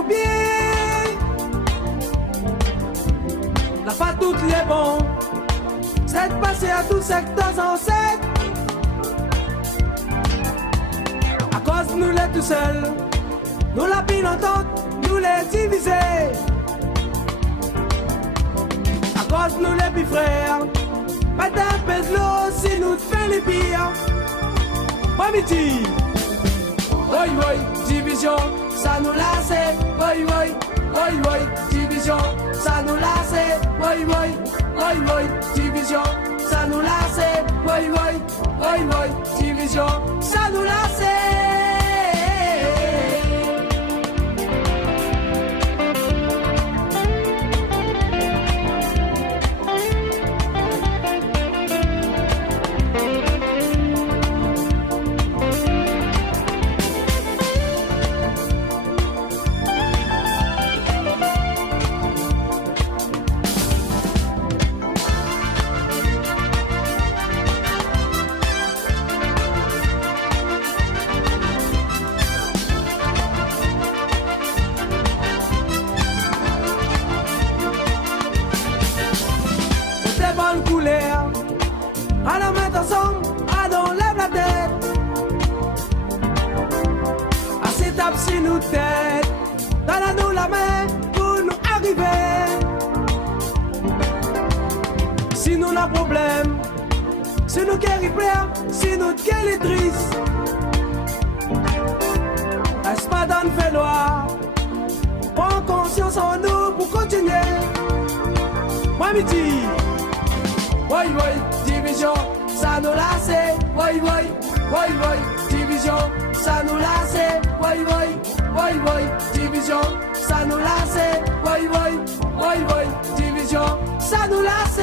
copier. La pas toutes les bons. C'est passé à tout secteur en 7. À cause nous les tout seuls. Nous la pile entente, nous les diviser. À cause nous les petits frères. Pas d'un peu de l'eau si nous te fait les pires. Mamiti. Oi, oi, division, ça nous lasse. Oi, oi, oi, oi, division, ça nous lasse. Oi, oi, oi, oi, division, ça nous lasse. Oi, oi, oi, oi, division, ça nous lasse. À la main ensemble, allons lève la tête. À cette étape si nous tête, donne-nous la main pour nous arriver. Si nous n'avons problème, si nous guérit plaire, si nous guérit triste, est-ce pas dans le fait noir? Prends conscience en nous pour continuer. Moi midi. Oi, oi, division, ça nous lasse. Oi, oi, oi, oi, division, ça nous lasse. Oi, oi, oi, oi, division, ça nous lasse. Oi, oi, oi, oi, division, ça nous lasse.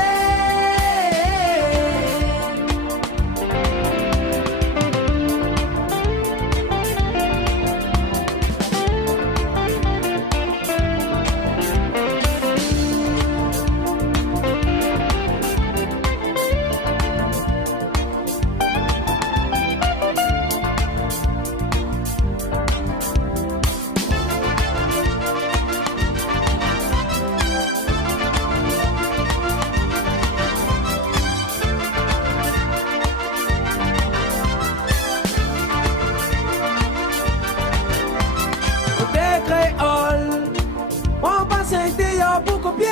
Pour copier.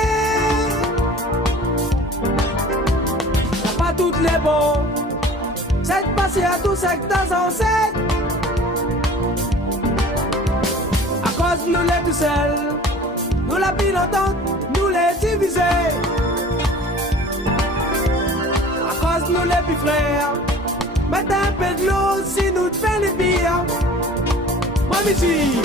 T'as pas toutes les bons. C'est passé à tout secteur en 7. À cause nous les tout seuls, nous la pile entente, nous les diviser. À cause nous les petits frères, mettre un peu de l'eau si nous te fait les pires. Moi midi.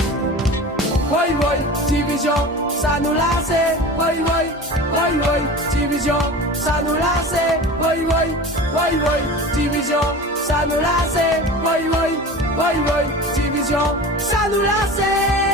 Oi, oi, division, ça nous lasse. Oi, oi, oi, oi, division, ça nous lasse. Oi, oi, oi, oi, division, ça nous lasse. Oi, oi, oi, oi, division, ça nous lasse.